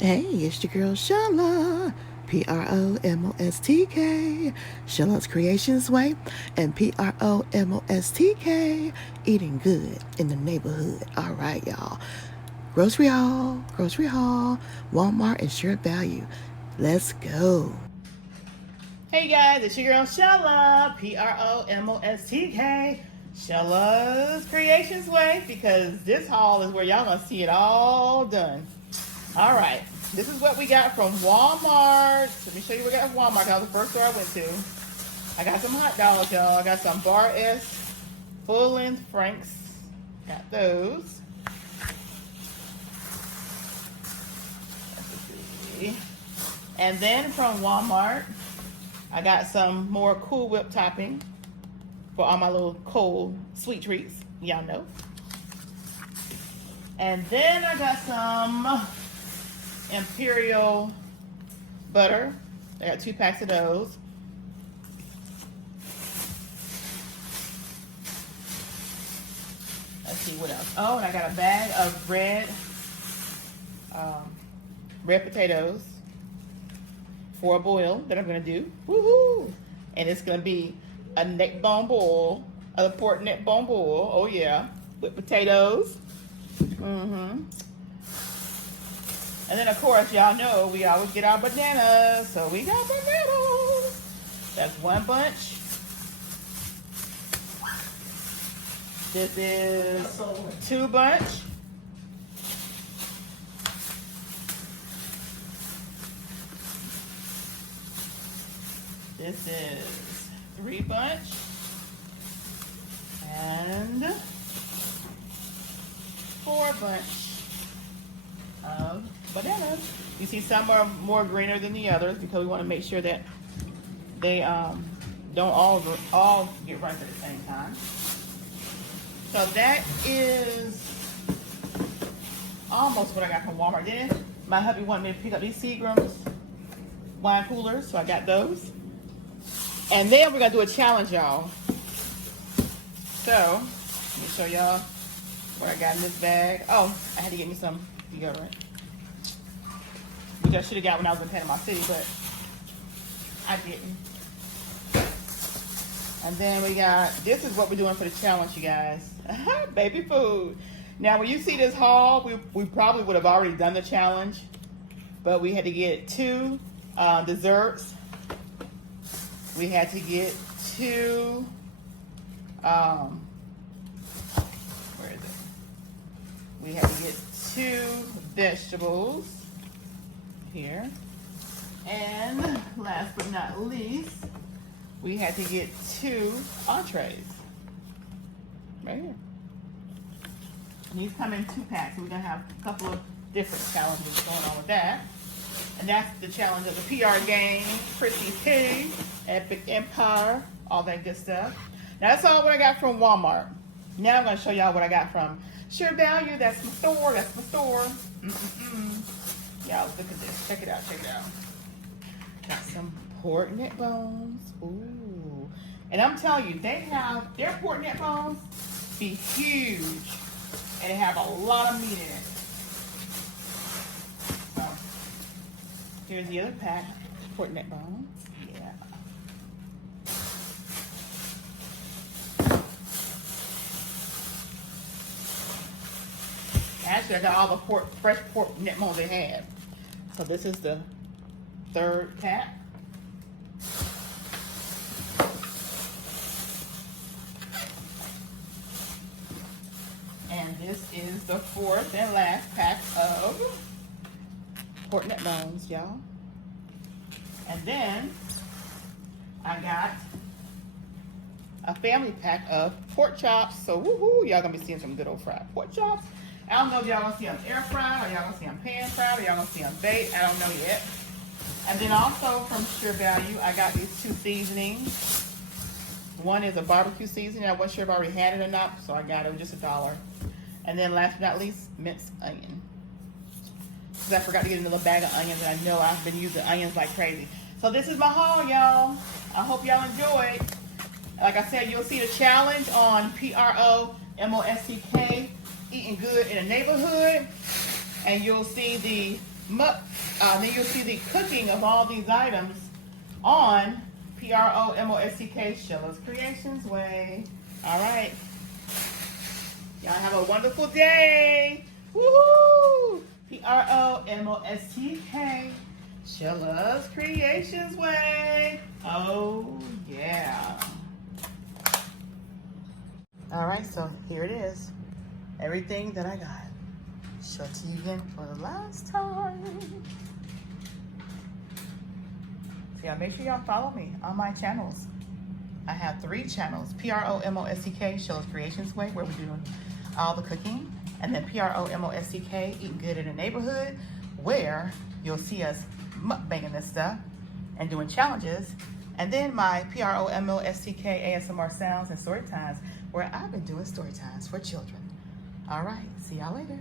Hey, it's your girl Shella, PROMOSTK, Shella's Creations Way, and PROMOSTK, eating good in the neighborhood. All right, y'all. Grocery haul, Walmart and Sure Value. Let's go. Hey guys, it's your girl Shella, PROMOSTK, Shella's Creations Way, because this haul is where y'all gonna see it all done. All right, this is what we got from Walmart. Let me show you what we got from Walmart. That was the first store I went to. I got some hot dogs, y'all. I got some Bar S full-length Franks. Got those. Let's see. And then from Walmart, I got some more Cool Whip topping for all my little cold sweet treats. Y'all know. And then I got some Imperial butter. I got 2 packs of those. Let's see what else. Oh, and I got a bag of red potatoes for a boil that I'm gonna do. Woohoo! And it's gonna be a neck bone boil, a pork neck bone boil. Oh yeah, with potatoes. And then of course, y'all know we always get our bananas, so we got bananas. That's 1 bunch. This is 2 bunch. This is 3 bunch. And 4 bunch of bananas. You see some are more greener than the others because we want to make sure that they don't all get ripe at the same time. So that is almost what I got from Walmart. Then my hubby wanted me to pick up these Seagram's wine coolers, so I got those. And then we're gonna do a challenge, y'all. So let me show y'all what I got in this bag. Oh, I had to get me some deodorant, which I should have got when I was in Panama City, but I didn't. And then we got, this is what we're doing for the challenge, you guys. Baby food. Now, when you see this haul, we probably would have already done the challenge, but we had to get 2 desserts. We had to get 2, where is it? We had to get 2 vegetables here. And last but not least, we had to get 2 entrees. Right here. And these come in 2 packs. So we're gonna have a couple of different challenges going on with that. And that's the challenge of the PR game, Tracy P, Epic Empire, all that good stuff. Now that's all what I got from Walmart. Now I'm gonna show y'all what I got from Sure Value. That's my store, that's my store. Y'all look at this, check it out, check it out. Got some pork neck bones, ooh. And I'm telling you, they have, their pork neck bones be huge. And they have a lot of meat in it. So, here's the other pack, pork neck bones. Yeah. Actually, I got all the fresh pork neck bones they had. So this is the 3rd pack. And this is the 4th and last pack of pork neck bones, y'all. And then I got a family pack of pork chops. So woohoo, y'all gonna be seeing some good old fried pork chops. I don't know if y'all gonna see them air fried, or y'all gonna see them pan fried, or y'all gonna see them baked. I don't know yet. And then also from Sure Value, I got these 2 seasonings. One is a barbecue seasoning. I wasn't sure if I already had it or not, so I got it. It was just $1. And then last but not least, minced onion. Because I forgot to get another bag of onions, and I know I've been using onions like crazy. So this is my haul, y'all. I hope y'all enjoyed. Like I said, you'll see the challenge on PROMOSTK, eating good in a neighborhood. And you'll see the Then you'll see the cooking of all these items on PromoSTK Sheila's Creations Way. All right. Y'all have a wonderful day. Woohoo! PromoSTK Sheila's Creations Way. Oh, yeah. All right, so here it is. Everything that I got. Show it to you again for the last time. So y'all make sure y'all follow me on my channels. I have 3 channels. PromoSTK Sheila's Creations Way, where we're doing all the cooking. And then PromoSTK Eating Good in the Neighborhood, where you'll see us mukbanging this stuff and doing challenges. And then my PromoSTK ASMR Sounds and Story Times, where I've been doing story times for children. All right, see y'all later.